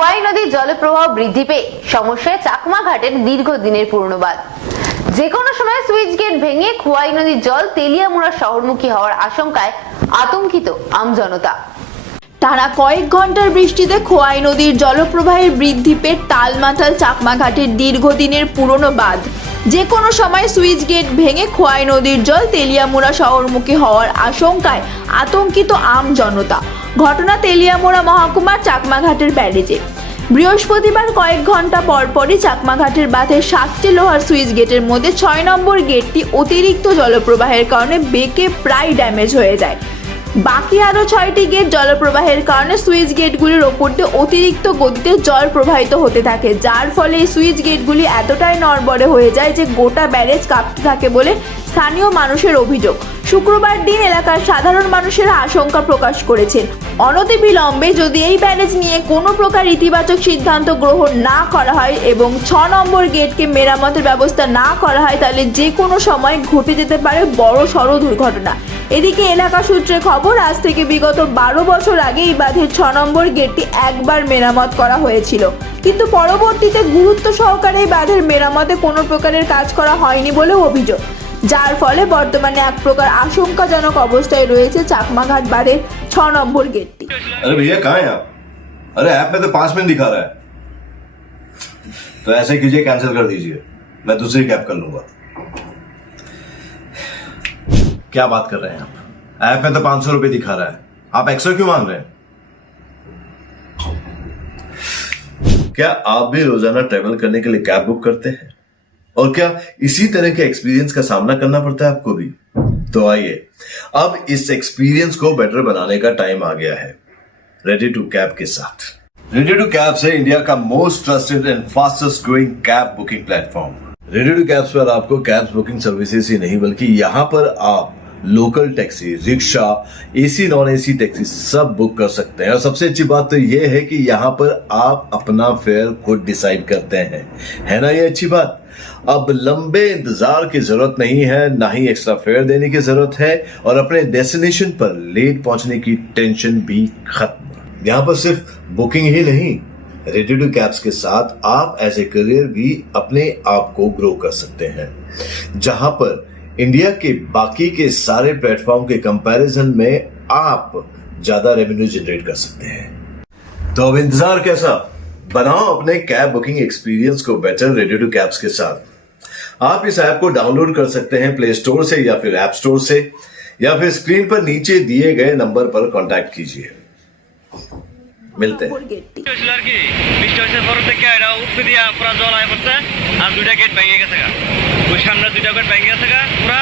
খোয়াই নদীর জলপ্রবাহ বৃদ্ধি পেয়ে সমস্যায় চাকমা ঘাটের দীর্ঘদিনের পুরনো বাঁধ। যে কোনো সময় সুইচ গেট ভেঙে খোয়াই নদীর জল তেলিয়ামুড়া শহরমুখী হওয়ার আশঙ্কায় আতঙ্কিত আমজনতা। টানা কয়েক ঘন্টার বৃষ্টিতে খোয়াই নদীর জলপ্রবাহের বৃদ্ধি পেয়ে টালমাটাল চাকমা ঘাটের দীর্ঘদিনের পুরনো বাঁধ। যে কোনো সময় সুইচ গেট ভেঙে খোয়াই নদীর জল তেলিয়ামুড়া শহরমুখী হওয়ার আশঙ্কায় আতঙ্কিত আমজনতা। ঘটনা তেলিয়ামুড়া মহকুমার চাকমা ঘাটের ব্যারেজে। বৃহস্পতিবার কয়েক ঘন্টা পরপরই চাকমা ঘাটের বাঁধের 7টি লোহার সুইচ গেটের মধ্যে 6 নম্বর গেটটি অতিরিক্ত জলপ্রবাহের কারণে বেঁকে প্রায় ড্যামেজ হয়ে যায়। বাকি আরও 6টি গেট জলপ্রবাহের কারণে সুইচ গেটগুলির ওপর দিয়ে অতিরিক্ত গতিতে জল প্রবাহিত হতে থাকে, যার ফলে এই সুইচ গেটগুলি এতটাই নড়বড়ে হয়ে যায় যে গোটা ব্যারেজ কাঁপতে থাকে বলে স্থানীয় মানুষের অভিযোগ। শুক্রবার দিন এলাকার সাধারণ মানুষেরা আশঙ্কা প্রকাশ করেছেন, অনতিবিলম্বে যদি এই ব্যারেজ নিয়ে কোনো প্রকার ইতিবাচক সিদ্ধান্ত গ্রহণ না করা হয় এবং 6 নম্বর গেটকে মেরামতের ব্যবস্থা না করা হয় তাহলে যে কোনো সময় ঘটে যেতে পারে বড় সড় দুর্ঘটনা। এদিকে এলাকা সূত্রে খবর, আজ থেকে বিগত 12 বছর আগে এই বাঁধের 6 নম্বর গেটটি একবার মেরামত করা হয়েছিল, কিন্তু পরবর্তীতে গুরুত্ব সহকারে এই বাঁধের মেরামতে কোনো প্রকারের কাজ করা হয়নি বলে অভিযোগ, যার ফলে বর্তমানে এক প্রকার আশঙ্কাজনক অবস্থায় রয়েছে চাকমা ঘাট বাঁধের 6 নম্বর গেটটি। अरे भैया कहाँ हैं आप? अरे ऐप में तो 5 मिनट दिखा रहा है। तो ऐसे कीजिए, कैंसिल कर दीजिए, मैं दूसरी कैब कर लूंगा। क्या बात कर रहे हैं आप? ऐप में तो 500 रुपए दिखा रहा है, आप एक्स्ट्रा क्यों मांग रहे हैं? क्या आप भी रोजाना ट्रेवल करने के लिए कैब बुक करते हैं? और क्या इसी तरह के एक्सपीरियंस का सामना करना पड़ता है आपको भी? तो आइए, अब इस एक्सपीरियंस को बेटर बनाने का टाइम आ गया है रेडी टू कैब के साथ। रेडी टू कैब से इंडिया का most trusted and fastest growing cab booking platform. Ready to cabs पर आपको कैब्स बुकिंग सर्विसेज ही नहीं बल्कि यहाँ पर आप local taxi, rickshaw, AC non AC taxi सब बुक कर सकते हैं। और सबसे अच्छी बात तो ये है कि यहाँ पर आप अपना फेयर खुद डिसाइड करते हैं, है ना ये अच्छी बात। अब लंबे इंतजार की जरूरत नहीं है, ना ही एक्स्ट्रा फेयर देने की जरूरत है, और अपने डेस्टिनेशन पर लेट पहुंचने की टेंशन भी खत्म। यहाँ पर सिर्फ बुकिंग ही नहीं, रेडी टू कैब्स के साथ आप एज ए करियर भी अपने आप को ग्रो कर सकते हैं, जहां पर इंडिया के बाकी के सारे प्लेटफॉर्म के कंपैरिजन में आप ज्यादा रेवेन्यू जनरेट कर सकते हैं। तो अब इंतजार कैसा, बनाओ अपने कैब बुकिंग एक्सपीरियंस को बेटर रेडी टू कैब्स के साथ। आप इस ऐप को डाउनलोड कर सकते हैं प्ले स्टोर से या फिर ऐप स्टोर से, या फिर स्क्रीन पर नीचे दिए गए नंबर पर कांटेक्ट कीजिए। मिलते हैं। বৃষ্টি হয়েছে পর থেকে এটা উঠতে দিয়া পুরা জল আয় পড়ছে, আর 2টা গেট ভেঙে গেছে গা, ওই সামনে 2টা গেট ভেঙে গেছে গা পুরা।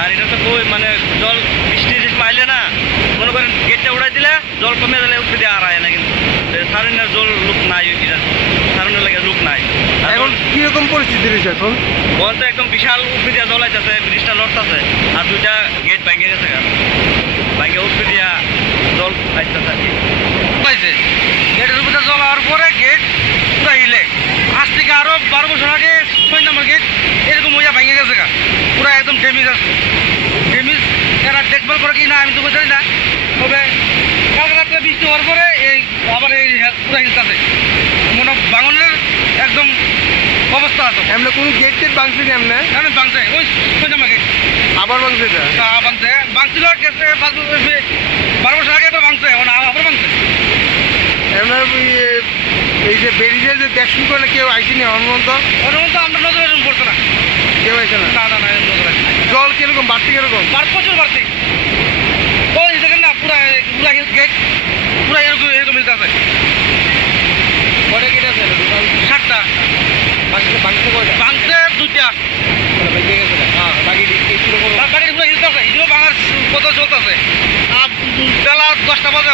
আর এটা তো কই মানে জল বৃষ্টি যে মাইলে না, মনে করেন গেটটা উড়াই দিলে জল কমে গেলে উঠতে দিয়ে আর আয় না, কিন্তু সারেনের জল লোক নাই, ওই কিনা সারেনের লাগে লোক নাই। এখন কিরকম পরিস্থিতি রয়েছে এখন? বল তো একদম বিশাল উঠতে দিয়া জল আইতেছে, ব্রিজটা লড়তেছে, আর 2টা গেট ভেঙে গেছে গা, ভেঙে উঠতে দিয়া জল আইতেছে আর কি পাইছে। গেটের উপরে জল হওয়ার পরে গেট পুরো হিলে, আজ থেকে আরো 12 বছর আগে 6 নম্বর গেট এরকম হইয়া ভেঙে গেছে গা, পুরো একদম ড্যামেজ আছে। ড্যামেজ এরা দেখভাল করে কি না আমি তো বুঝাই না, তবে কালকে রাত্রে বৃষ্টি হওয়ার পরে এই আবার এই পুরো হিলতেছে, মনে ভাঙনের একদম অবস্থা আছে। এমনি কোন গেট টেট ভাঙছে কি এমনি? এমনি ভাঙছে, ওই 6 নম্বর গেট আবার ভাঙছে এটা? ভাঙছে, ভাঙছিল গেছে 12 বছর আগে তো ভাঙছে, আবার ভাঙছে। এমনি এই যে বেরিয়ে যে দেখুন করলে কেউ আইসিনি অনুমন্ত? অনুমন্ত আমরা নজরে পড়তো না, কেউ আইসে না? না না না, নজরে জল কিরকম বাড়তি কিরকম? প্রচুর বাড়তি, ওই দেখেন না পুরা পুরা গেট পুরা এরকম এরকম মিলতে আছে। কটা গেট আছে? 7টা ভাঙছে কয়টা? ভাঙছে 2টা, ভেঙে গেছে না? হ্যাঁ বাকি কিরকম? বাড়ি পুরো হিলতে আছে, এগুলো ভাঙার কথা চলতেছে। বেলা 10টা বাজে